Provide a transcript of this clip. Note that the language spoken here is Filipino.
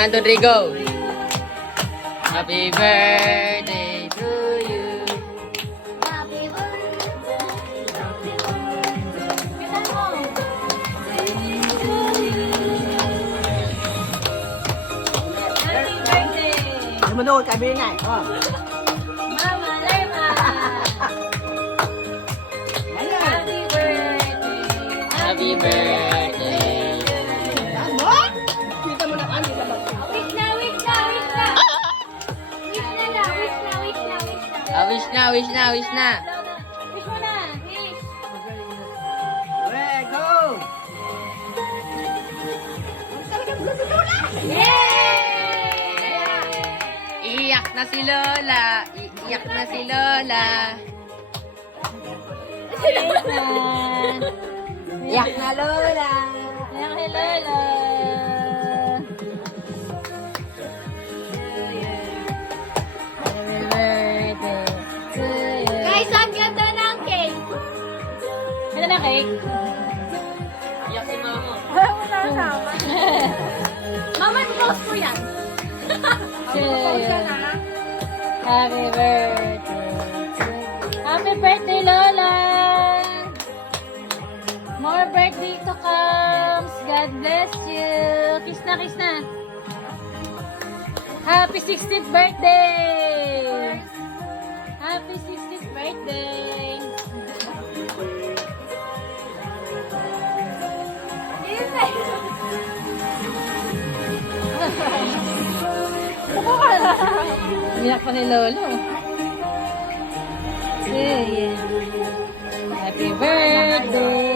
1, 2, 3, go! Happy birthday to you. Happy birthday. Happy birthday. Kita mo. Happy birthday. Manood kami na. Oh. Mama Lerma. Happy birthday. Happy birthday. Ano? Kita mo na kami na mag- Wish na, wish na, wish na. Wish na na, wish na, wish na, wish na. Wish na, wish na, wish na. Wish mo na, wish. Okay, go! Yay! Iyak na si Lola. Iyak na si Lola. Iyak na Lola. Iyak kay Lola. Happy birthday to you. Guys, ang ganda ng cake. Ganda ng cake? Iyak si Mama. Wala sama. Mama, post ko yan. Happy birthday to you. Happy birthday, Lola. More birthday to comes. God bless you. Kiss na, kiss na. Happy 60th birthday. Happy 60th birthday. Iyak pa ni Lolo. Yeah. Happy birthday